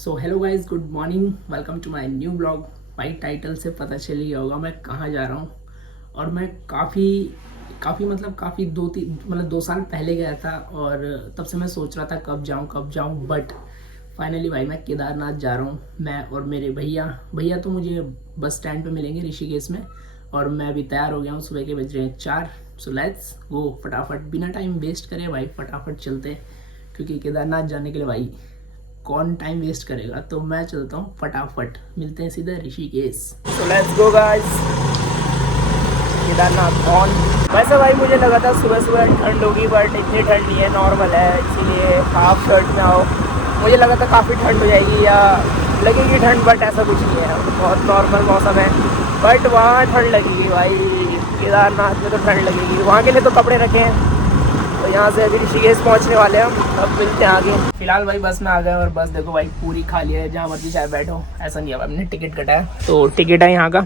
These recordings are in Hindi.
So hello guys, good morning, welcome to my new blog. भाई टाइटल से पता चल ही गया होगा मैं कहाँ जा रहा हूँ। और मैं काफ़ी काफ़ी मतलब काफ़ी 2 साल पहले गया था और तब से मैं सोच रहा था कब जाऊँ बट फाइनली भाई मैं केदारनाथ जा रहा हूँ। मैं और मेरे भैया भैया तो मुझे बस स्टैंड पे मिलेंगे ऋषिकेश में। और मैं भी तैयार हो गया हूँ, सुबह के बज रहे हैं 4। सो लेट्स गो, फटाफट बिना टाइम वेस्ट करे भाई फटाफट चलते हैं, क्योंकि केदारनाथ जाने के लिए भाई कौन टाइम वेस्ट करेगा। तो मैं चलता हूँ फटाफट, मिलते हैं सीधा Rishikesh. So let's go guys, Kedarnath on. वैसे भाई मुझे लगा था सुबह सुबह ठंड होगी बट इतनी ठंड नहीं है, नॉर्मल है, इसीलिए हाफ शर्ट में आओ। मुझे लगा था काफ़ी ठंड हो जाएगी या लगेगी ठंड, बट ऐसा कुछ नहीं है, बहुत नॉर्मल मौसम है। बट वहाँ ठंड लगेगी भाई, केदारनाथ में तो ठंड लगेगी, वहाँ के लिए तो कपड़े रखे हैं। तो यहाँ से अभी ऋषिकेश पहुँचने वाले हैं हम, अब मिलते हैं आगे। फिलहाल भाई बस में आ गए और बस देखो भाई पूरी खाली है, जहाँ मर्जी चाहे बैठो, ऐसा नहीं है। हमने टिकट कटा है तो टिकट है यहाँ का,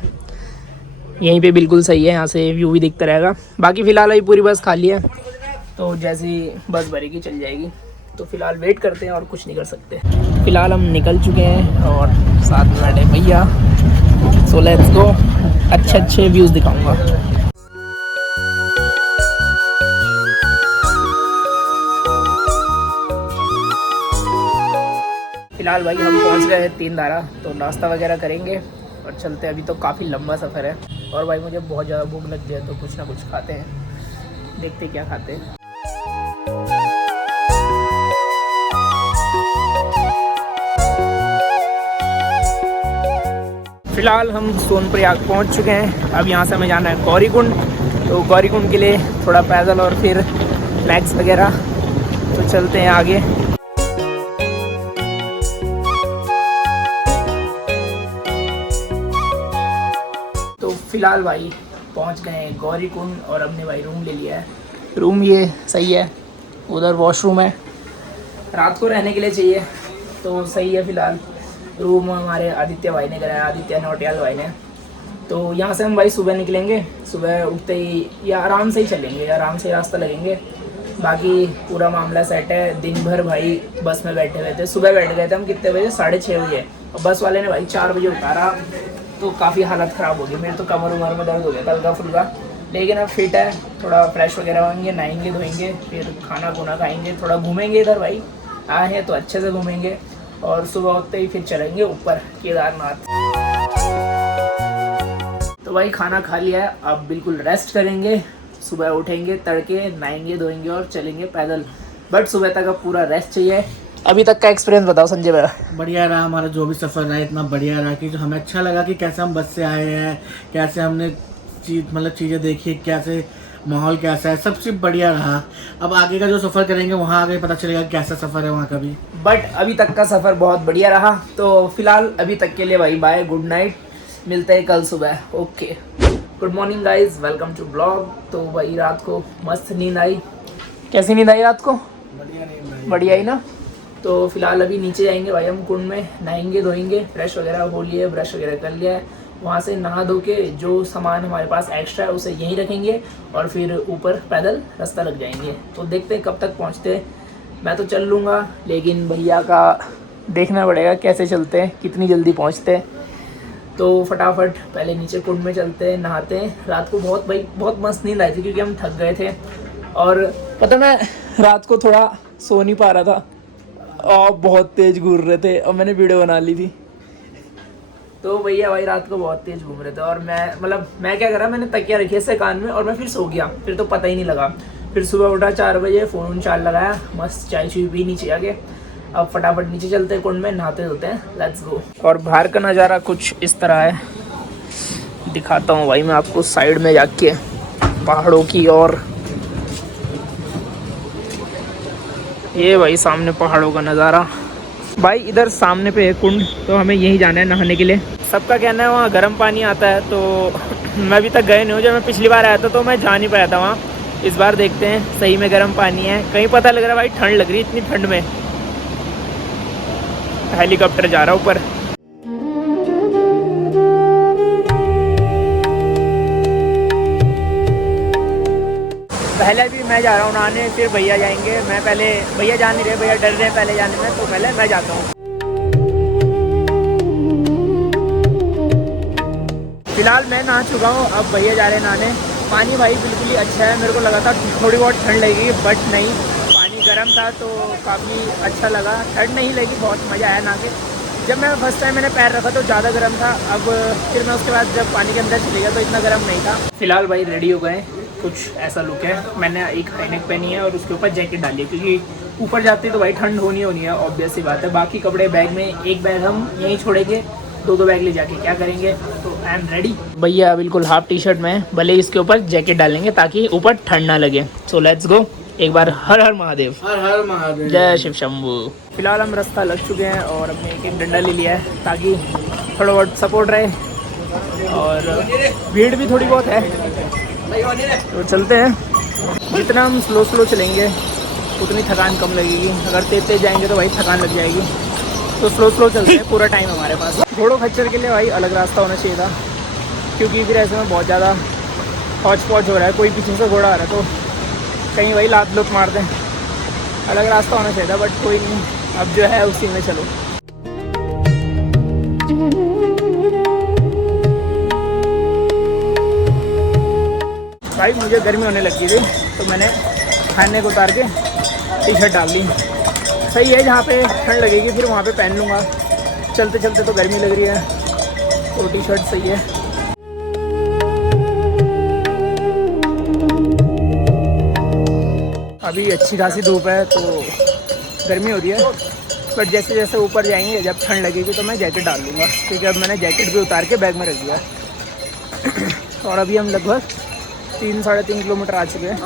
यहीं पे बिल्कुल सही है, यहाँ से व्यू भी दिखता रहेगा। बाकी फ़िलहाल अभी पूरी बस खाली है, तो जैसी बस भरेगी चल जाएगी। तो फ़िलहाल वेट करते हैं और कुछ नहीं कर सकते। फ़िलहाल हम निकल चुके हैं और साथ में बैठे भैया। सो लेट्स गो, अच्छे अच्छे व्यूज़ दिखाऊँगा। फिलहाल भाई हम पहुंच गए हैं 3 धारा, तो नाश्ता वगैरह करेंगे और चलते हैं। अभी तो काफ़ी लंबा सफ़र है और भाई मुझे बहुत ज़्यादा भूख लग गई है, तो कुछ ना कुछ खाते हैं, देखते क्या खाते हैं। फ़िलहाल हम सोनप्रयाग पहुंच चुके हैं। अब यहाँ से हमें जाना है गौरीकुंड, तो गौरीकुंड के लिए थोड़ा पैदल और फिर स्नैक्स वगैरह, तो चलते हैं आगे। तो फिलहाल भाई पहुंच गए हैं गौरीकुंड और हमने भाई रूम ले लिया है। रूम ये सही है, उधर वॉशरूम है, रात को रहने के लिए चाहिए तो सही है। फिलहाल रूम हमारे आदित्य भाई ने कराया, आदित्य नौटियाल भाई ने। तो यहाँ से हम भाई सुबह निकलेंगे, सुबह उठते ही या आराम से ही चलेंगे, आराम से रास्ता लगेंगे। बाकी पूरा मामला सेट है। दिन भर भाई बस में बैठे हुए थे, सुबह बैठ गए थे हम कितने बजे, 6:30 बजे, और बस वाले ने भाई 4 बजे उतारा, तो काफ़ी हालत ख़राब हो गई। मेरे तो कमर उमर में दर्द हो गया था हल्का फुल्का, लेकिन अब फिट है। थोड़ा फ्रेश वगैरह होंगे, नहाएंगे धोएंगे, फिर खाना खुना खाएंगे, थोड़ा घूमेंगे इधर भाई, आए हैं तो अच्छे से घूमेंगे। और सुबह उठते ही फिर चलेंगे ऊपर केदारनाथ। तो भाई खाना खा लिया है, अब बिल्कुल रेस्ट करेंगे। सुबह उठेंगे, तड़के नहाएंगे धोएंगे और चलेंगे पैदल। बट सुबह तक अब पूरा रेस्ट चाहिए। अभी तक का एक्सपीरियंस बताओ संजय भाई। बढ़िया रहा हमारा जो भी सफ़र रहा, इतना बढ़िया रहा कि जो हमें अच्छा लगा कि कैसे हम बस से आए हैं, कैसे हमने चीज़ें देखी, कैसे माहौल कैसा है, सब चीज़ बढ़िया रहा। अब आगे का जो सफ़र करेंगे वहाँ आगे पता चलेगा कैसा सफ़र है वहाँ का भी। बट अभी तक का सफ़र बहुत बढ़िया रहा। तो फिलहाल अभी तक के लिए भाई बाय, गुड नाइट, मिलते हैं कल सुबह। Okay, good morning guys, welcome to blog. तो भाई रात को मस्त नींद आई। कैसी नींद आई रात को? बढ़िया नहीं, बढ़िया ही ना। तो फिलहाल अभी नीचे जाएंगे भाई हम कुंड में, नहाएंगे धोएंगे, फ्रेश वगैरह हो लिए, ब्रश वगैरह कर लिया है। वहाँ से नहा धो के जो सामान हमारे पास एक्स्ट्रा है उसे यहीं रखेंगे और फिर ऊपर पैदल रास्ता लग जाएंगे। तो देखते हैं कब तक पहुँचते हैं। मैं तो चल लूँगा, लेकिन भैया का देखना पड़ेगा कैसे चलते हैं, कितनी जल्दी पहुँचते हैं। तो फटाफट पहले नीचे कुंड में चलते हैं, नहाते हैं। रात को बहुत मस्त नींद आई थी, क्योंकि हम थक गए थे। और पता मैं रात को थोड़ा सो नहीं पा रहा था और बहुत तेज़ घूर रहे थे, और मैंने वीडियो बना ली थी। तो भैया भाई रात को बहुत तेज़ घूम रहे थे और मैं क्या करा, मैंने तकिया रखी ऐसे कान में और मैं फिर सो गया, फिर तो पता ही नहीं लगा। फिर सुबह उठा 4 बजे, फ़ोन चार्ज लगाया, मस्त चाय चुई पी, नीचे आके अब फटाफट नीचे चलते हैं कुंड में, नहाते धोते हैं, लेट्स गो। और बाहर का नज़ारा कुछ इस तरह है, दिखाता हूँ भाई मैं आपको साइड में जाके पहाड़ों की। और ये भाई सामने पहाड़ों का नज़ारा। भाई इधर सामने पे है कुंड, तो हमें यहीं जाना है नहाने के लिए। सबका कहना है वहाँ गर्म पानी आता है, तो मैं अभी तक गए नहीं हूँ। जब मैं पिछली बार आया था तो मैं जा नहीं पाया था वहाँ। इस बार देखते हैं सही में गर्म पानी है। कहीं पता लग रहा है भाई ठंड लग रही है, इतनी ठंड में। हेलीकॉप्टर जा रहा है ऊपर। पहले भी मैं जा रहा हूँ नहाने, फिर भैया जाएंगे। मैं पहले, भैया जा नहीं रहे, भैया डर रहे हैं पहले जाने में, तो पहले मैं जाता हूँ। फिलहाल मैं नहा चुका हूँ, अब भैया जा रहे हैं नहाने। पानी भाई बिल्कुल ही अच्छा है, मेरे को लगा था थोड़ी बहुत ठंड लगेगी बट नहीं, पानी गर्म था तो काफ़ी अच्छा लगा, ठंड नहीं लगी, बहुत मज़ा आया नहा के। जब मैं फर्स्ट टाइम मैंने पैर रखा तो ज़्यादा गर्म था, अब फिर मैं उसके बाद जब पानी के अंदर चले गया तो इतना गर्म नहीं था। फिलहाल भाई रेडी हो गए, कुछ ऐसा लुक है। मैंने एक हाईनेक पहनी है और उसके ऊपर जैकेट डाली है, क्योंकि ऊपर जाती तो भाई ठंड होनी है, ऑब्वियस सी बात है। बाकी कपड़े बैग में, एक बैग हम यहीं छोड़ेंगे, दो बैग ले जाके क्या करेंगे। तो आई एम रेडी। भैया बिल्कुल हाफ टी शर्ट में, भले ही इसके ऊपर जैकेट डालेंगे ताकि ऊपर ठंड ना लगे। So let's go. एक बार हर हर महादेव, हर हर महादेव, जय शिव शंभू। फिलहाल हम रास्ता लग चुके हैं और हमने एक डंडा ले लिया है ताकि थोड़ा बहुत सपोर्ट रहे, और भीड़ भी थोड़ी बहुत है तो चलते हैं। जितना हम स्लो चलेंगे उतनी थकान कम लगेगी, अगर तेज जाएंगे तो भाई थकान लग जाएगी। तो स्लो चलते हैं, पूरा टाइम हमारे पास। घोड़ों खच्चर के लिए भाई अलग रास्ता होना चाहिए था, क्योंकि फिर ऐसे में बहुत ज़्यादा हौच पौच हो रहा है, कोई पीछे से घोड़ा आ रहा है तो कहीं वही लात लुत मार दें। अलग रास्ता होना चाहिए था, बट कोई नहीं, अब जो है उसी में चलो। भाई मुझे गर्मी होने लगी थी तो मैंने खाने को उतार के टी शर्ट डाल ली। सही है, जहाँ पे ठंड लगेगी फिर वहाँ पे पहन लूँगा, चलते चलते तो गर्मी लग रही है तो टी शर्ट सही है। अभी अच्छी खासी धूप है तो गर्मी हो रही है, बट जैसे जैसे ऊपर जाएंगे जब ठंड लगेगी तो मैं जैकेट डाल लूँगा, क्योंकि अब मैंने जैकेट भी उतार के बैग में रख दिया। और अभी हम लगभग 3-3.5 किलोमीटर आ चुके हैं।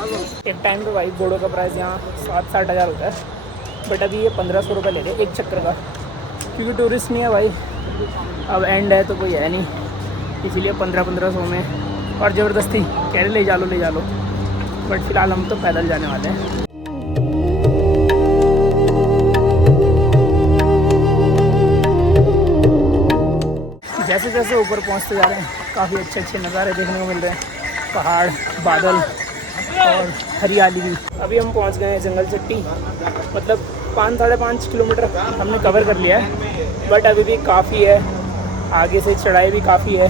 एक टाइम पे भाई घोड़ों का प्राइस यहाँ 7-8 हज़ार होता है, बट अभी ये 1500 रुपये ले रहे एक चक्कर का, क्योंकि टूरिस्ट नहीं है भाई, अब एंड है तो कोई है नहीं, इसीलिए 1500 में। और ज़बरदस्ती कह रहे ले जा लो, बट फिलहाल हम तो पैदल जाने वाले हैं। जैसे जैसे ऊपर पहुंचते जा रहे हैं काफ़ी अच्छे नज़ारे देखने को मिल रहे हैं, पहाड़, बादल और हरियाली भी। अभी हम पहुंच गए हैं जंगल चट्टी, मतलब 5-5.5 किलोमीटर हमने कवर कर लिया है, बट अभी भी काफ़ी है, आगे से चढ़ाई भी काफ़ी है।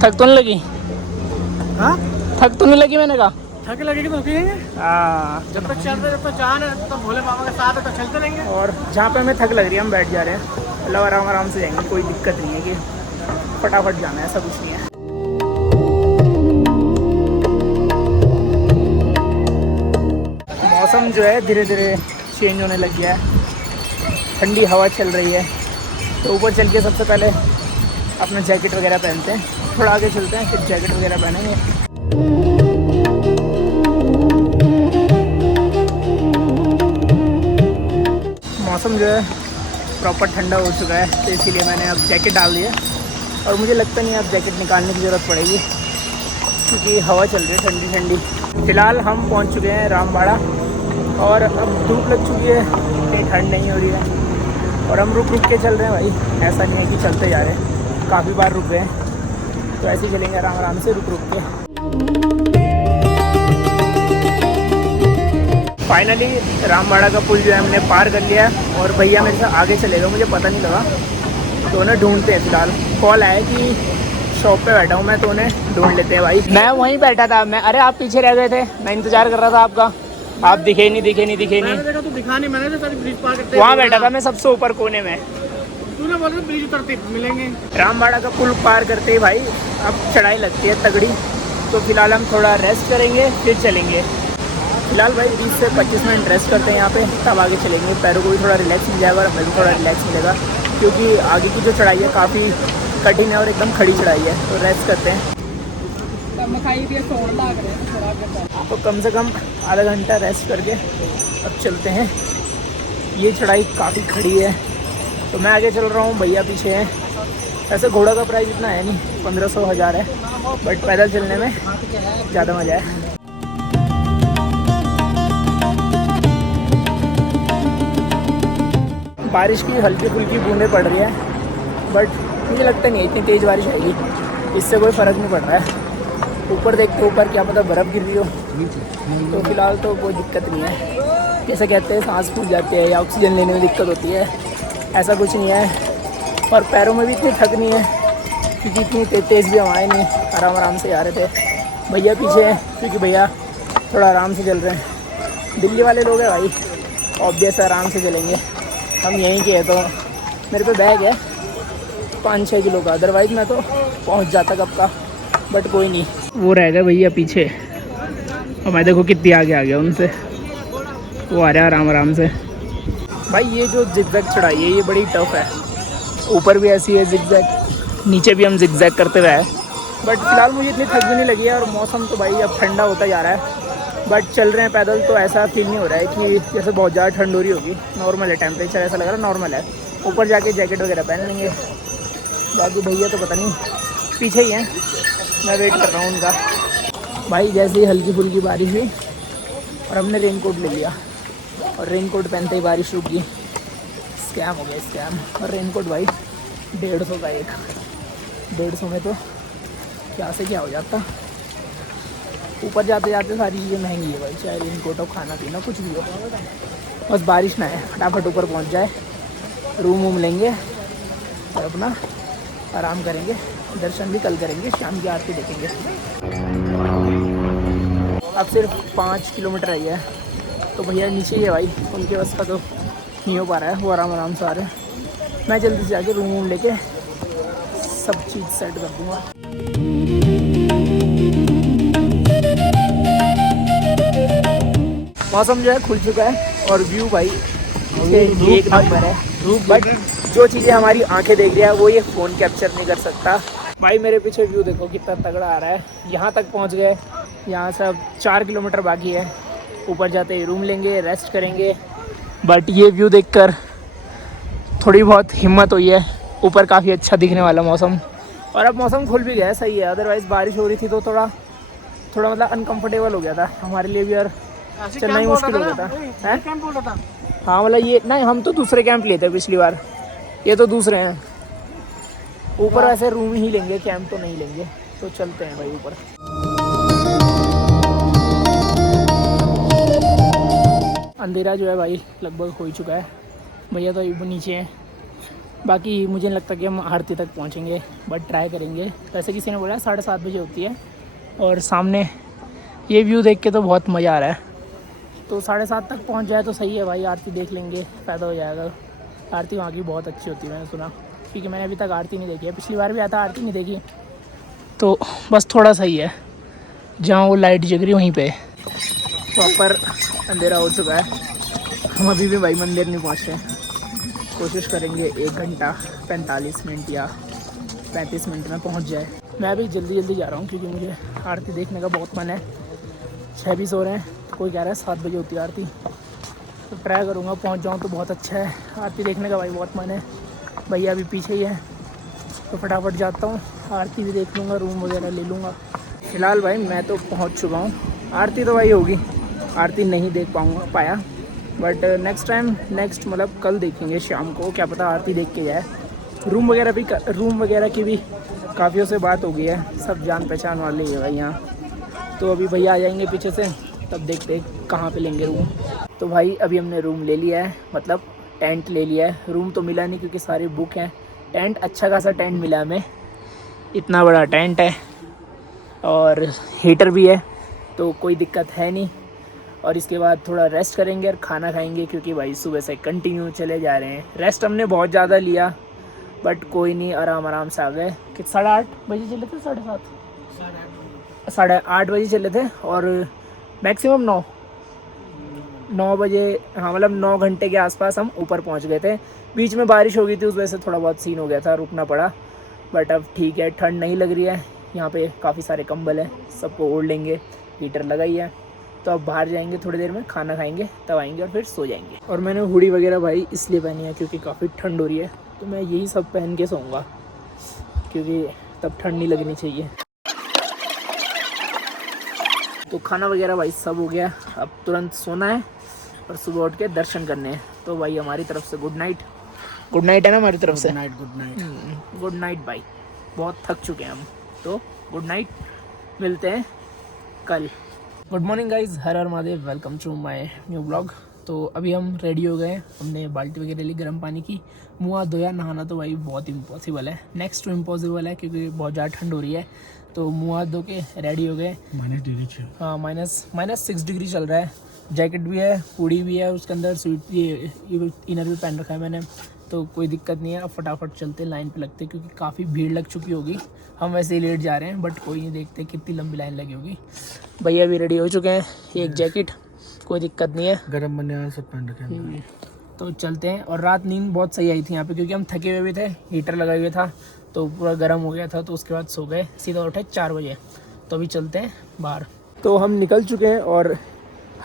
थक तो नहीं लगी? हाँ, थक तो नहीं लगी? मैंने कहा थक लगेगी तो रुकेंगे। हाँ, जब तक चल रहे, जब तक जान है तो भोले बाबा के साथ है तो चलते रहेंगे। और जहाँ पे हमें थक लग रही है हम बैठ जा रहे हैं, मतलब आराम से जाएंगे, कोई दिक्कत नहीं है कि फटाफट जाना है, ऐसा कुछ नहीं है। मौसम जो है धीरे धीरे चेंज होने लग गया है, ठंडी हवा चल रही है, तो ऊपर चल के सबसे पहले अपना जैकेट वगैरह पहनते हैं, थोड़ा आगे चलते हैं फिर जैकेट वगैरह पहनेंगे। मौसम जो है प्रॉपर ठंडा हो चुका है, तो इसीलिए मैंने अब जैकेट डाल दी है, और मुझे लगता नहीं है अब जैकेट निकालने की ज़रूरत पड़ेगी, क्योंकि हवा चल रही है ठंडी ठंडी। फ़िलहाल हम पहुंच चुके हैं रामबाड़ा, और अब धूप लग चुकी है, इतनी ठंड नहीं हो रही है, और हम रुक के चल रहे हैं भाई, ऐसा नहीं है कि चलते जा रहे हैं, काफ़ी बार रुक गए हैं, तो ऐसे ही चलेंगे आराम से रुक के। फाइनली रामबाड़ा का पुल जो है हमने पार कर लिया है, और भैया मेरे से आगे चलेगा, मुझे पता नहीं लगा, तो उन्हें ढूंढते हैं। फिलहाल कॉल आया कि शॉप पे बैठा हूँ मैं, तो उन्हें ढूंढ लेते हैं भाई। मैं वहीं बैठा था, अरे आप पीछे रह गए थे, मैं इंतजार कर रहा था आपका, आप दिखे नहीं। तो दिखा नहीं, मैंने तो ब्रिज पार करते वहाँ बैठा था मैं सबसे ऊपर कोने में, तूने बोला ब्रिज उतरते मिलेंगे। रामबाड़ा का पुल पार करते ही भाई अब चढ़ाई लगती है तगड़ी, तो फिलहाल हम थोड़ा रेस्ट करेंगे फिर चलेंगे। फिलहाल भाई 20 से 25 मिनट रेस्ट करते हैं यहाँ पे, तब आगे चलेंगे, पैरों को भी थोड़ा रिलैक्स मिल जाएगा और हमें भी थोड़ा रिलैक्स मिलेगा, क्योंकि आगे की जो चढ़ाई है काफ़ी कठिन है और एकदम खड़ी चढ़ाई है, तो रेस्ट करते हैं। तो कम से कम आधा घंटा रेस्ट करके अब चलते हैं। ये चढ़ाई काफ़ी खड़ी है, तो मैं आगे चल रहा हूँ, भैया पीछे हैं। ऐसे घोड़ा का प्राइस इतना है नहीं, 1500-1000 है, बट पैदल चलने में ज़्यादा मज़ा है। बारिश की हल्की फुल्की बूंदें पड़ रही है, बट मुझे लगता नहीं है इतनी तेज़ बारिश आएगी, इससे कोई फ़र्क नहीं पड़ रहा है। ऊपर देखते ऊपर क्या पता बर्फ़ गिर रही हो, तो फिलहाल तो कोई दिक्कत नहीं है। जैसे कहते हैं सांस फूल जाती है या ऑक्सीजन लेने में दिक्कत होती है, ऐसा कुछ नहीं है, और पैरों में भी इतनी थक नहीं है, क्योंकि इतनी तेज़ भी हम आए नहीं, आराम आराम से आ रहे थे। भैया पीछे हैं क्योंकि भैया थोड़ा आराम से चल रहे हैं। दिल्ली वाले लोग हैं भाई, ऑब्वियस आराम से चलेंगे। हम यहीं के हैं तो मेरे पे बैग है 5-6 किलो का, अदरवाइज़ मैं तो पहुंच जाता कब का, बट कोई नहीं। वो रह गए भैया पीछे, और मैं देखो कितनी आगे आ गया उनसे। वो आ रहा है आराम आराम से। भाई ये जो जिगजैग चढ़ाई है ये बड़ी टफ है, ऊपर भी ऐसी है जिगजैग, नीचे भी हम जिगजैग करते हुए आए। बट फिलहाल मुझे इतनी थक भी नहीं लगी है, और मौसम तो भाई अब ठंडा होता जा रहा है। बट चल रहे हैं पैदल तो ऐसा फील नहीं हो रहा है कि जैसे बहुत ज़्यादा ठंड हो रही होगी। नॉर्मल है टेम्परेचर, ऐसा लग रहा है नॉर्मल है। ऊपर जाके जैकेट वगैरह पहन लेंगे। बाकी भैया तो पता नहीं पीछे ही हैं, मैं वेट कर रहा हूँ उनका। भाई जैसे ही हल्की फुल्की बारिश हुई और हमने रेनकोट ले लिया, और रेनकोट पहनते ही बारिश रुक गई। स्कैम हो गया स्कैम। और रेनकोट भाई 150 का एक, 150 में तो क्या से क्या हो जाता। ऊपर जाते जाते सारी चीज़ें महंगी है भाई, चाहे रेनकोट हो, खाना पीना कुछ भी हो, बस बारिश ना है, फटाफट ऊपर पहुंच जाए। रूम वूम लेंगे और अपना आराम करेंगे। दर्शन भी कल करेंगे, शाम की आरती देखेंगे। अब सिर्फ 5 किलोमीटर आई है, तो भैया नीचे ही है भाई, उनके बस का तो नहीं हो पा रहा है, वो आराम आराम से आ रहे हैं। मैं जल्दी से जाके रूम वूम लेके सब चीज़ सेट कर दूँगा। मौसम जो है खुल चुका है, और व्यू भाई एक नंबर है। बट जो चीज़ें हमारी आंखें देख रही है वो ये फ़ोन कैप्चर नहीं कर सकता। भाई मेरे पीछे व्यू देखो कितना तगड़ा आ रहा है। यहाँ तक पहुँच गए, यहाँ से अब 4 किलोमीटर बाकी है। ऊपर जाते ही रूम लेंगे, रेस्ट करेंगे। बट ये व्यू देखकर थोड़ी बहुत हिम्मत हुई है, ऊपर काफ़ी अच्छा दिखने वाला मौसम। और अब मौसम खुल भी गया है, सही है। अदरवाइज़ बारिश हो रही थी तो थोड़ा मतलब अनकम्फर्टेबल हो गया था हमारे लिए भी, और चलना ही मुश्किल हो गया था। हाँ मतलब ये नहीं, हम तो दूसरे कैंप लिए थे पिछली बार, ये तो दूसरे हैं। ऊपर ऐसे रूम ही लेंगे, कैंप तो नहीं लेंगे। तो चलते हैं भाई ऊपर। अंधेरा जो है भाई लगभग हो ही चुका है। भैया तो अभी नीचे हैं। बाकी मुझे नहीं लगता कि हम आरती तक पहुंचेंगे, बट ट्राई करेंगे। वैसे किसी ने बोला 7:30 बजे होती है, और सामने ये व्यू देख के तो बहुत मज़ा आ रहा है। तो 7:30 तक पहुंच जाए तो सही है भाई, आरती देख लेंगे, फ़ायदा हो जाएगा। आरती वहाँ की बहुत अच्छी होती है, मैंने सुना, क्योंकि मैंने अभी तक आरती नहीं देखी है। पिछली बार भी आता आरती नहीं देखी, तो बस थोड़ा सही है, जहाँ वो लाइट जग रही वहीं पे। प्रॉपर अंधेरा हो चुका है, हम अभी भी भाई मंदिर नहीं पहुँचे। कोशिश करेंगे 1 घंटा 45 मिनट या 35 मिनट में पहुँच जाए। मैं अभी जल्दी जा रहा हूँ क्योंकि मुझे आरती देखने का बहुत मन है। 6 भी सो रहे हैं, कोई कह रहा है 7 बजे होती है आरती, तो ट्राई करूँगा पहुँच जाऊँ तो बहुत अच्छा है। आरती देखने का भाई बहुत मन है। भैया अभी पीछे ही है, तो फटाफट जाता हूँ, आरती भी देख लूँगा, रूम वगैरह ले लूँगा। फ़िलहाल भाई मैं तो पहुँच चुका हूँ। आरती तो भाई होगी, आरती नहीं देख पाया, बट नेक्स्ट मतलब कल देखेंगे शाम को, क्या पता आरती देख के जाए। रूम वगैरह की भी काफ़ियों से बात हो गई है, सब जान पहचान वाले ही है भाई यहाँ। तो अभी भैया आ जाएंगे पीछे से, तब देखते हैं कहाँ पे लेंगे रूम। तो भाई अभी हमने रूम ले लिया है, मतलब टेंट ले लिया है। रूम तो मिला नहीं क्योंकि सारे बुक हैं। टेंट अच्छा खासा टेंट मिला हमें, इतना बड़ा टेंट है, और हीटर भी है, तो कोई दिक्कत है नहीं। और इसके बाद थोड़ा रेस्ट करेंगे और खाना खाएंगे, क्योंकि भाई सुबह से कंटिन्यू चले जा रहे हैं। रेस्ट हमने बहुत ज़्यादा लिया, बट कोई नहीं, आराम से आ गए। कि 8:30 बजे चले थे, 7:30 8:30 बजे चले थे, और मैक्सिमम 9 बजे, हाँ मतलब 9 घंटे के आसपास हम ऊपर पहुंच गए थे। बीच में बारिश हो गई थी, उस वजह से थोड़ा बहुत सीन हो गया था, रुकना पड़ा। बट अब ठीक है, ठंड नहीं लग रही है। यहाँ पे काफ़ी सारे कंबल हैं, सबको ओढ़ लेंगे, हीटर लगाई है। तो अब बाहर जाएंगे, थोड़ी देर में खाना खाएंगे, तब आएंगे और फिर सो जाएंगे। और मैंने हुडी वगैरह भाई इसलिए पहनी है क्योंकि काफ़ी ठंड हो रही है, तो मैं यही सब पहन के सोऊंगा, क्योंकि तब ठंड नहीं लगनी चाहिए। तो खाना वगैरह भाई सब हो गया, अब तुरंत सोना है और सुबह उठ के दर्शन करने हैं। तो भाई हमारी तरफ से गुड नाइट है ना, हमारी तरफ से गुड नाइट भाई। बहुत थक चुके हैं हम, तो गुड नाइट, मिलते हैं कल। गुड मॉर्निंग गाइज, हर हर Mahadev, welcome to my new blog. तो अभी हम रेडी हो गए, हमने बाल्टी वगैरह ली गर्म पानी की, मुँह हाथ धोया। नहाना तो भाई बहुत इम्पॉसिबल है, नेक्स्ट टू इम्पॉसिबल है, क्योंकि बहुत ज़्यादा ठंड हो रही है। तो मुँह हाथ धो के रेडी हो गए। -डिग्री हाँ, -6 डिग्री चल रहा है। जैकेट भी है, हुडी भी है, उसके अंदर स्वीट ये इनर भी पहन रखा है मैंने, तो कोई दिक्कत नहीं है। अब फटाफट चलते, लाइन पे लगते, क्योंकि काफ़ी भीड़ लग चुकी होगी। हम वैसे ही लेट जा रहे हैं, बट कोई नहीं, देखते कितनी लंबी लाइन लगी होगी। भैया भी रेडी हो चुके हैं, एक जैकेट, कोई दिक्कत नहीं है, गर्म बनियान सब पहन रखे हैं। तो चलते हैं। और रात नींद बहुत सही आई थी यहाँ पे, क्योंकि हम थके हुए भी थे, हीटर लगा हुआ था, तो पूरा गर्म हो गया था। तो उसके बाद सो गए, सीधा उठे 4 बजे। तो अभी चलते हैं बाहर। तो हम निकल चुके हैं और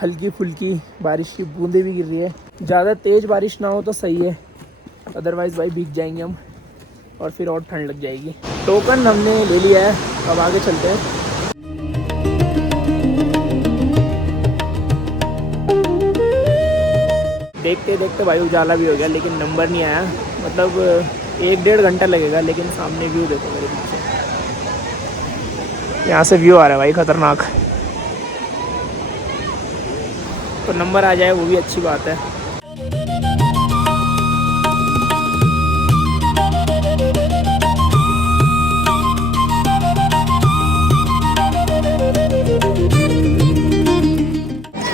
हल्की फुल्की बारिश की बूंदें भी गिर रही है। ज़्यादा तेज़ बारिश ना हो तो सही है, अदरवाइज़ भाई भीग जाएंगे हम और फिर और ठंड लग जाएगी। टोकन हमने ले लिया है, अब आगे चलते हैं। देखते देखते भाई उजाला भी हो गया, लेकिन नंबर नहीं आया। मतलब 1-1.5 घंटा लगेगा, लेकिन सामने व्यू देखो मेरे पीछे, यहाँ से व्यू आ रहा है भाई खतरनाक। तो नंबर आ जाए वो भी अच्छी बात है।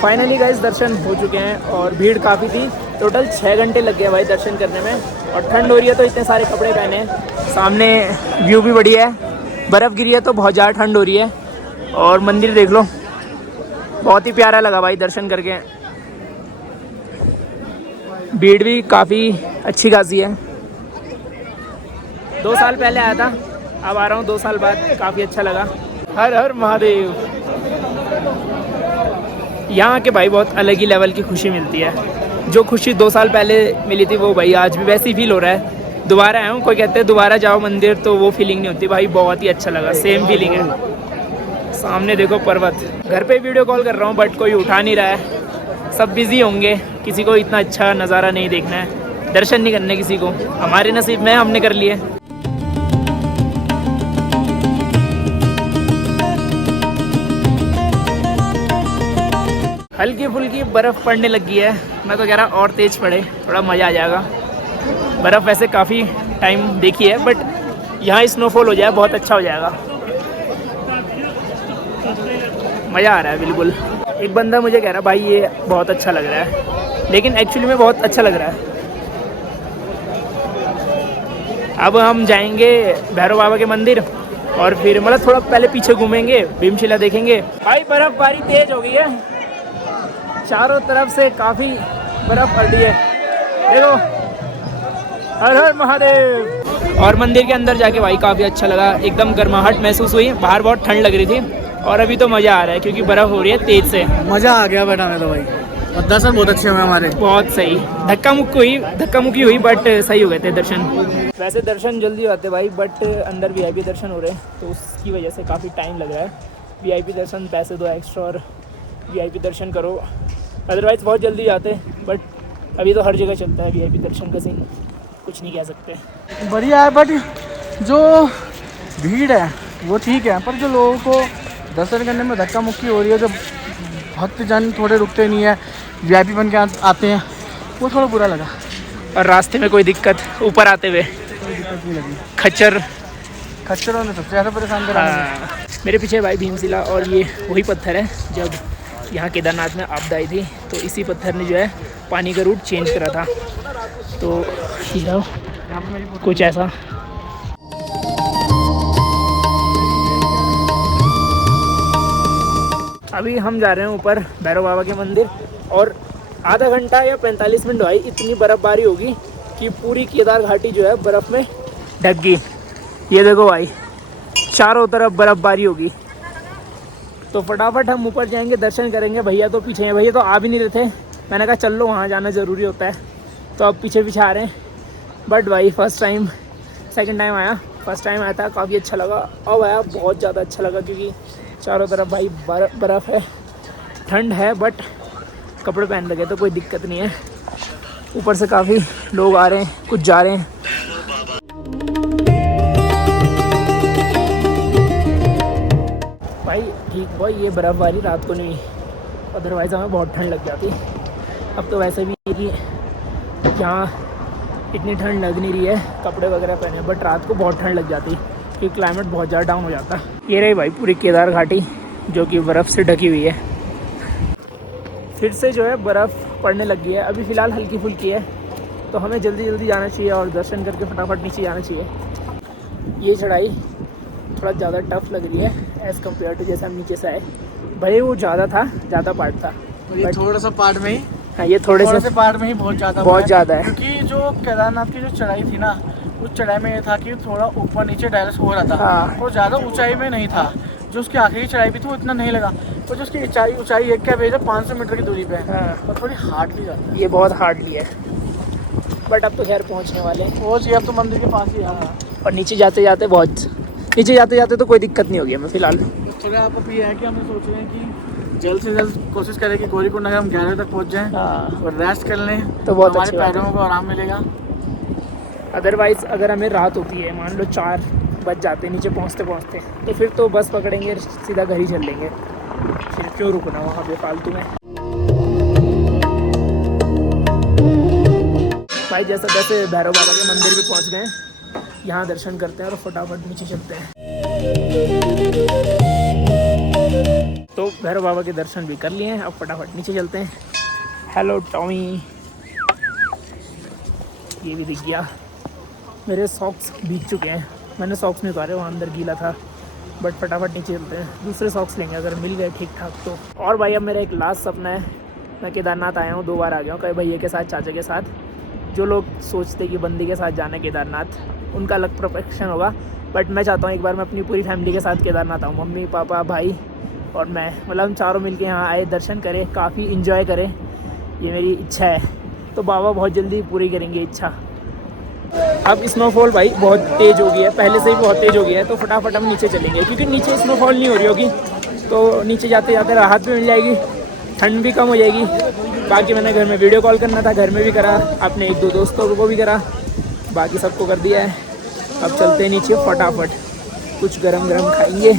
फाइनली गाइस दर्शन हो चुके हैं, और भीड़ काफ़ी थी, टोटल 6 घंटे लग गए भाई दर्शन करने में। और ठंड हो रही है तो इतने सारे कपड़े पहने हैं। सामने व्यू भी बढ़िया है, बर्फ़ गिरी है तो बहुत ज़्यादा ठंड हो रही है। और मंदिर देख लो, बहुत ही प्यारा लगा भाई दर्शन करके। भीड़ भी काफ़ी अच्छी खासी है। 2 साल पहले आया था, अब आ रहा हूँ 2 साल बाद, काफ़ी अच्छा लगा। हर हर महादेव। यहाँ के भाई बहुत अलग ही लेवल की खुशी मिलती है। जो खुशी 2 साल पहले मिली थी वो भाई आज भी वैसे ही फील हो रहा है। दोबारा आया हूँ, कोई कहते हैं दोबारा जाओ मंदिर, तो वो फीलिंग नहीं होती भाई, बहुत ही अच्छा लगा, सेम फीलिंग है। सामने देखो पर्वत। घर पे वीडियो कॉल कर रहा हूँ बट कोई उठा नहीं रहा है, सब बिज़ी होंगे, किसी को इतना अच्छा नज़ारा नहीं देखना है, दर्शन नहीं करने किसी को। हमारे नसीब में हमने कर लिए। हल्की फुल्की बर्फ़ पड़ने लगी है, मैं तो कह रहा और तेज़ पड़े, थोड़ा मज़ा आ जाएगा। बर्फ़ वैसे काफ़ी टाइम देखी है, बट यहाँ स्नोफॉल हो जाए बहुत अच्छा हो जाएगा, मज़ा आ रहा है बिल्कुल। एक बंदा मुझे कह रहा भाई ये बहुत अच्छा लग रहा है, लेकिन एक्चुअली में बहुत अच्छा लग रहा है। अब हम जाएंगे भैरव बाबा के मंदिर, और फिर मतलब थोड़ा पहले पीछे घूमेंगे, भीमशिला देखेंगे। भाई बर्फ़बारी तेज़ हो गई है, चारों तरफ से काफ़ी बर्फ़ पड़ रही है, देखो। हर हर महादेव। और मंदिर के अंदर जाके भाई काफ़ी अच्छा लगा, एकदम गर्माहट महसूस हुई। बाहर बहुत ठंड लग रही थी, और अभी तो मज़ा आ रहा है क्योंकि बर्फ़ हो रही है तेज़ से। मज़ा आ गया बेटा में तो भाई, और दर्शन बहुत अच्छे हुए हमारे, बहुत सही। धक्का मुक्की हुई बट सही हो गए थे दर्शन। वैसे दर्शन जल्दी होते भाई, बट अंदर VIP दर्शन हो रहे हैं, तो उसकी वजह से काफ़ी टाइम लग रहा है। VIP दर्शन पैसे दो एक्स्ट्रा और VIP दर्शन करो, अदरवाइज़ बहुत जल्दी जाते। बट अभी तो हर जगह चलता है VIP दर्शन का सीन, कुछ नहीं कह सकते। बढ़िया है, बट जो भीड़ है वो ठीक है, पर जो लोगों को दर्शन करने में धक्का मुक्की हो रही है, जो भक्तजन थोड़े रुकते नहीं है, VIP बन के आते हैं, वो थोड़ा बुरा लगा। और रास्ते में कोई दिक्कत, ऊपर आते हुए कोई दिक्कत नहीं लगी। खच्चरों ने सबसे ज़्यादा परेशान करा। मेरे पीछे भाई भीमशिला, और ये वही पत्थर है जब यहाँ केदारनाथ में आपदा आई थी, तो इसी पत्थर ने जो है पानी का रूट चेंज करा था। तो कुछ ऐसा। अभी हम जा रहे हैं ऊपर भैरव बाबा के मंदिर, और आधा घंटा या 45 मिनट भाई इतनी बर्फ़बारी होगी कि पूरी केदार घाटी जो है बर्फ़ में ढक गई। ये देखो भाई, चारों तरफ बर्फ़बारी होगी। तो फटाफट हम ऊपर जाएंगे, दर्शन करेंगे। भैया तो पीछे हैं, भैया तो आ भी नहीं रहे थे, मैंने कहा चल लो वहाँ जाना ज़रूरी होता है, तो अब पीछे पीछे आ रहे हैं। बट भाई सेकंड टाइम आया, फर्स्ट टाइम आया था काफ़ी अच्छा लगा, अब आया बहुत ज़्यादा अच्छा लगा, क्योंकि चारों तरफ भाई बर्फ़ है, ठंड है, बट कपड़े पहन लगे तो कोई दिक्कत नहीं है। ऊपर से काफ़ी लोग आ रहे हैं, कुछ जा रहे हैं। भाई ठीक भाई, ये बर्फ़बारी रात को नहीं हुई, अदरवाइज़ हमें बहुत ठंड लग जाती। अब तो वैसे भी कि यहाँ इतनी ठंड लग नहीं रही है, कपड़े वगैरह पहने, बट रात को बहुत ठंड लग जाती क्योंकि क्लाइमेट बहुत ज़्यादा डाउन हो जाता। ये रही भाई पूरी केदार घाटी जो कि बर्फ़ से ढकी हुई है। फिर से जो है बर्फ़ पड़ने लग गई है, अभी फ़िलहाल हल्की फुल्की है, तो हमें जल्दी जल्दी जाना चाहिए और दर्शन करके फटाफट नीचे जाना चाहिए। ये चढ़ाई थोड़ा ज़्यादा टफ लग रही है एज़ कम्पेयर टू जैसे हम नीचे से आए। भले वो ज़्यादा पार्ट था, ये थोड़ा सा पार्ट में ही, हाँ ये थोड़े से पार्ट में ही बहुत ज़्यादा है, क्योंकि जो केदारनाथ की जो चढ़ाई थी ना, उस चढ़ाई में ये था कि थोड़ा ऊपर नीचे डायरेक्ट हो रहा था। हाँ। और ज़्यादा ऊंचाई में नहीं था। जो उसकी आखिरी चढ़ाई भी थी वो इतना नहीं लगा, और जो उसकी ऊंचाई एक क्या भेजा 500 मीटर की दूरी पे है। हाँ। और थोड़ी हार्डली जाती है, ये बहुत हार्डली है, बट अब तो खैर पहुंचने वाले हैं। वो जी अब तो मंदिर के पास ही है। और नीचे जाते जाते तो कोई दिक्कत नहीं होगी हमें फ़िलहाल। चलो आप अभी है कि हम सोच रहे हैं कि जल्द से जल्द कोशिश करें कि गौरीकुंड नगर हम 11 तक पहुंच जाएं। हाँ। और रेस्ट कर लें तो बहुत हमारे अच्छी बात पैरों को आराम मिलेगा। अदरवाइज़ अगर हमें रात होती है, मान लो 4 बज जाते नीचे पहुंचते तो फिर तो बस पकड़ेंगे, सीधा घर ही चल लेंगे, फिर क्यों रुकना वहाँ पे फालतू में। भाई जैसा तैसे भैरव बाबा के मंदिर भी पहुँच गए, यहाँ दर्शन करते हैं और फटाफट नीचे चलते हैं। तो भैरव बाबा के दर्शन भी कर लिए हैं, अब फटाफट नीचे चलते हैं। हेलो टॉमी, ये भी दिख गया। मेरे सॉक्स भीग चुके हैं, मैंने सॉक्स नहीं उतारे, वहाँ अंदर गीला था, बट फटाफट नीचे चलते हैं, दूसरे सॉक्स लेंगे अगर मिल गए ठीक ठाक तो। और भाई अब मेरा एक लास्ट सपना है, मैं केदारनाथ आया हूँ 2 बार आ गया हूँ, कई भैया के साथ, चाचा के साथ। जो लोग सोचते कि बंदी के साथ जाना केदारनाथ, उनका अलग प्रोफेक्शन होगा, बट मैं चाहता हूँ एक बार मैं अपनी पूरी फैमिली के साथ केदारनाथ आऊँ, मम्मी पापा भाई और मैं, मतलब हम चारों मिलके यहाँ आए, दर्शन करें, काफ़ी इन्जॉय करें, ये मेरी इच्छा है। तो बाबा बहुत जल्दी पूरी करेंगे इच्छा। अब स्नोफॉल भाई बहुत तेज़ हो गई है, पहले से ही बहुत तेज़ हो गया है, तो फटाफट हम नीचे चलेंगे क्योंकि नीचे स्नोफॉल नहीं हो रही होगी, तो नीचे जाते जाते राहत भी मिल जाएगी, ठंड भी कम हो जाएगी। बाकी मैंने घर में वीडियो कॉल करना था, घर में भी करा, अपने 1-2 दोस्तों को भी करा, बाकी सबको कर दिया है। अब चलते हैं नीचे फटाफट, कुछ गरम गरम खाएंगे,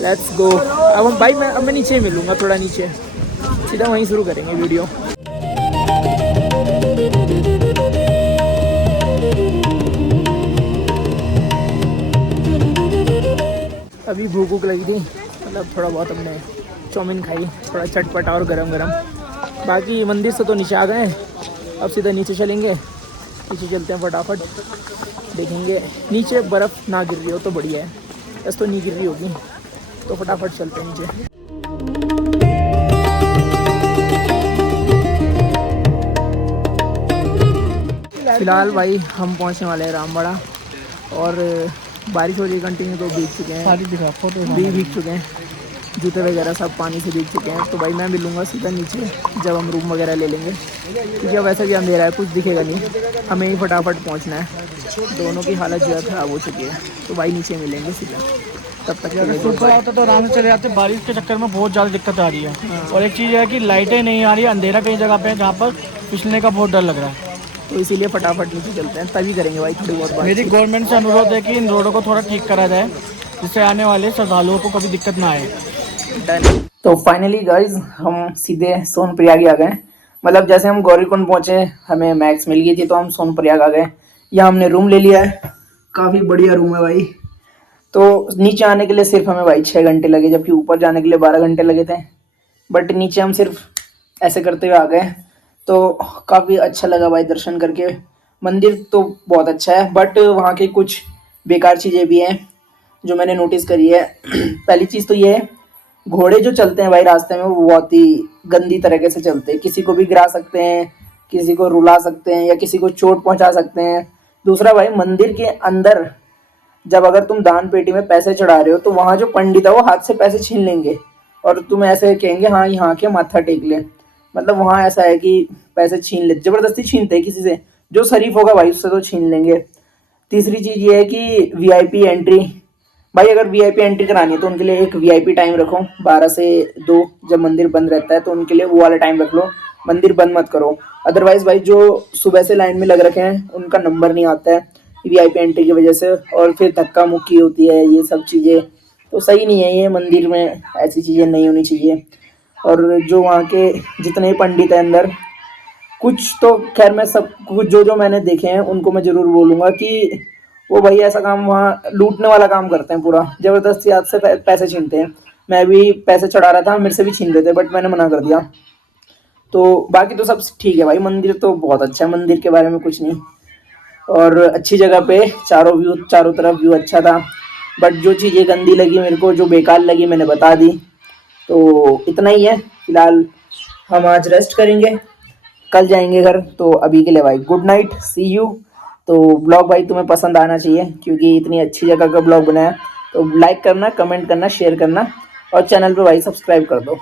लेट्स गो। अब हम भाई अब मैं नीचे ही मिलूँगा, थोड़ा नीचे, सीधा वहीं शुरू करेंगे वीडियो। अभी भूख लगी थी, मतलब थोड़ा बहुत हमने चाउमीन खाई, थोड़ा चटपटा और गरम गरम। बाकी मंदिर से तो नीचे आ गए, अब सीधा नीचे चलेंगे, नीचे चलते हैं फटाफट, देखेंगे नीचे बर्फ़ ना गिर रही हो तो बढ़िया है, बस तो नहीं गिर रही होगी, तो फटाफट चलते हैं नीचे। फ़िलहाल भाई हम पहुंचने वाले हैं रामबड़ा, और बारिश हो रही है कंटिन्यू, तो भीग चुके हैं, भीग चुके हैं, जूते वगैरह सब पानी से भीग चुके हैं। तो भाई मैं मिलूँगा सीधा नीचे जब हम रूम वगैरह ले लेंगे, क्योंकि अब वैसे भी अंधेरा है, कुछ दिखेगा नहीं, हमें ही फटाफट पहुंचना है, दोनों की हालत जो है ख़राब हो चुकी है। तो भाई नीचे मिलेंगे सीधा, तब तक सुबह आता तो आराम से चले जाते, बारिश के चक्कर में बहुत ज़्यादा दिक्कत आ रही है। हाँ। और एक चीज़ है कि लाइटें नहीं आ रही है, अंधेरा कई जगह पे है जहाँ पर फिसलने का बहुत डर लग रहा है, तो इसीलिए फटाफट नीचे चलते हैं, तभी करेंगे भाई थोड़ी बहुत बात। मेरी गवर्नमेंट से अनुरोध है कि इन रोडों को थोड़ा ठीक करा जाए, जिससे आने वाले श्रद्धालुओं को कभी दिक्कत ना आए। तो फाइनली गाइज हम सीधे सोनप्रयाग आ गए, मतलब जैसे हम गौरीकुंड पहुंचे हमें मैक्स मिल गई थी, तो हम सोनप्रयाग आ गए। यहाँ हमने रूम ले लिया है, काफ़ी बढ़िया रूम है भाई। तो नीचे आने के लिए सिर्फ हमें भाई 6 घंटे लगे, जबकि ऊपर जाने के लिए 12 घंटे लगे थे, बट नीचे हम सिर्फ ऐसे करते हुए आ गए। तो काफ़ी अच्छा लगा भाई दर्शन करके, मंदिर तो बहुत अच्छा है, बट वहाँ की कुछ बेकार चीज़ें भी हैं जो मैंने नोटिस करी है। पहली चीज़ तो ये है, घोड़े जो चलते हैं भाई रास्ते में, वो बहुत ही गंदी तरीके से चलते हैं, किसी को भी गिरा सकते हैं, किसी को रुला सकते हैं, या किसी को चोट पहुंचा सकते हैं। दूसरा भाई, मंदिर के अंदर जब अगर तुम दान पेटी में पैसे चढ़ा रहे हो, तो वहाँ जो पंडित है वो हाथ से पैसे छीन लेंगे और तुम ऐसे कहेंगे हाँ यहाँ के माथा टेक ले। मतलब वहाँ ऐसा है कि पैसे छीन ले, जबरदस्ती छीनते हैं किसी से, जो शरीफ होगा भाई उससे तो छीन लेंगे। तीसरी चीज़ ये है कि वीआईपी एंट्री, भाई अगर वीआईपी एंट्री करानी है तो उनके लिए एक वीआईपी टाइम रखो, 12 से 2 जब मंदिर बंद रहता है, तो उनके लिए वो वाला टाइम रख लो, मंदिर बंद मत करो। अदरवाइज भाई जो सुबह से लाइन में लग रखे हैं उनका नंबर नहीं आता है वीआईपी एंट्री की वजह से, और फिर धक्का मुक्की होती है, ये सब चीज़ें तो सही नहीं है, ये मंदिर में ऐसी चीज़ें नहीं होनी चाहिए। और जो वहाँ के जितने पंडित हैं अंदर, कुछ तो खैर मैं सब कुछ जो मैंने देखे हैं उनको मैं ज़रूर बोलूँगा कि वो भाई ऐसा काम वहाँ लूटने वाला काम करते हैं पूरा, ज़बरदस्ती हाथ से पैसे छीनते हैं। मैं भी पैसे चढ़ा रहा था, मेरे से भी छीन रहे थे बट मैंने मना कर दिया। तो बाकी तो सब ठीक है भाई, मंदिर तो बहुत अच्छा है, मंदिर के बारे में कुछ नहीं। और अच्छी जगह पे चारों तरफ व्यू अच्छा था। बट जो चीज़ें गंदी लगी मेरे को, जो बेकार लगी, मैंने बता दी। तो इतना ही है फिलहाल, हम आज रेस्ट करेंगे, कल जाएंगे घर। तो अभी के लिए भाई गुड नाइट, सी यू। तो ब्लॉग भाई तुम्हें पसंद आना चाहिए क्योंकि इतनी अच्छी जगह का ब्लॉग बनाया। तो लाइक करना, कमेंट करना, शेयर करना और चैनल पे भाई सब्सक्राइब कर दो।